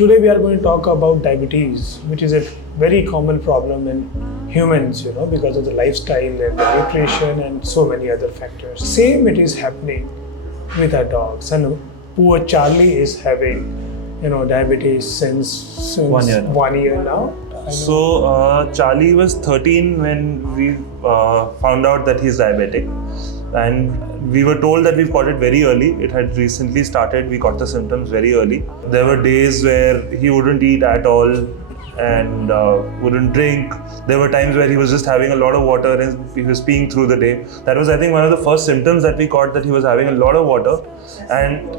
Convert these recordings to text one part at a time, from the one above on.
today we are going to talk about diabetes, which is a very common problem in humans, because of the lifestyle and the nutrition and so many other factors. Same it is happening with our dogs. And poor Charlie is having, diabetes since 1 year now. 1 year now. So Charlie was 13 when we found out that he's diabetic, and we were told that we've got it very early. It had recently started. We got the symptoms very early. There were days where he wouldn't eat at all and wouldn't drink. There were times where he was just having a lot of water and he was peeing through the day. That was, I think, one of the first symptoms that we got, that he was having a lot of water and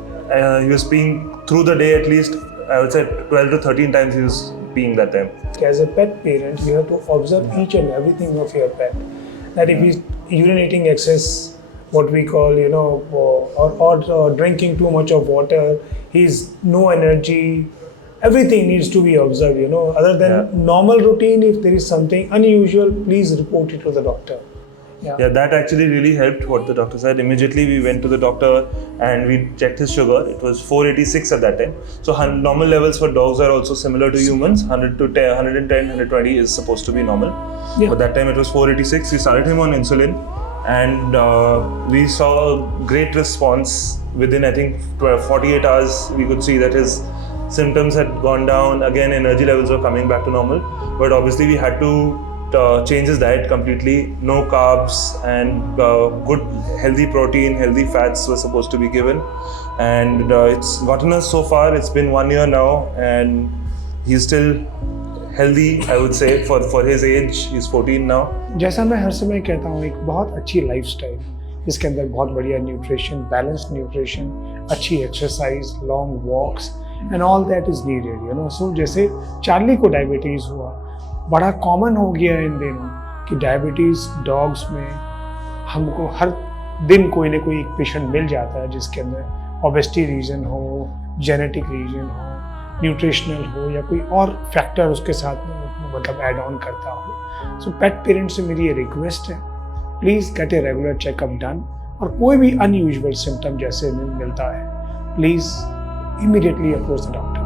he was peeing through the day. At least I would say 12 to 13 times he was peeing that time. As a pet parent, you have to observe each and everything of your pet. That if he's urinating excess, what we call, or drinking too much of water, he's no energy, everything needs to be observed, Other than normal routine, if there is something unusual, please report it to the doctor. Yeah, that actually really helped what the doctor said. Immediately we went to the doctor and we checked his sugar. It was 486 at that time. So normal levels for dogs are also similar to humans. 100 to 10, 110, 120 is supposed to be normal. Yeah. But that time it was 486. We started him on insulin and we saw a great response. Within, I think, 48 hours, we could see that his symptoms had gone down. Again, energy levels were coming back to normal. But obviously we had to change his diet completely. No carbs and good healthy protein, healthy fats were supposed to be given, and it's gotten us so far. It's been 1 year now and he's still healthy, I would say, for his age. He's 14 now. जैसा मैं हर समय कहता हूँ, एक बहुत अच्छी lifestyle जिसके अंदर बहुत बढ़िया न्यूट्रिशन, बैलेंस्ड न्यूट्रिशन, अच्छी exercise, long walks and all that is needed, so जैसे चार्ली को डायबिटीज़ हुआ, बड़ा कॉमन हो गया इन दिनों कि डायबिटीज़ डॉग्स में हमको हर दिन कोई ना कोई एक पेशेंट मिल जाता है जिसके अंदर ओबेसिटी रीजन हो, जेनेटिक रीजन हो, न्यूट्रिशनल हो या कोई और फैक्टर उसके साथ मतलब ऐड ऑन करता हो. सो पेट पेरेंट्स से मेरी ये रिक्वेस्ट है, please get a regular checkup done, और कोई भी अनयूजुअल सिम्टम जैसे मिलता है, please immediately approach the doctor.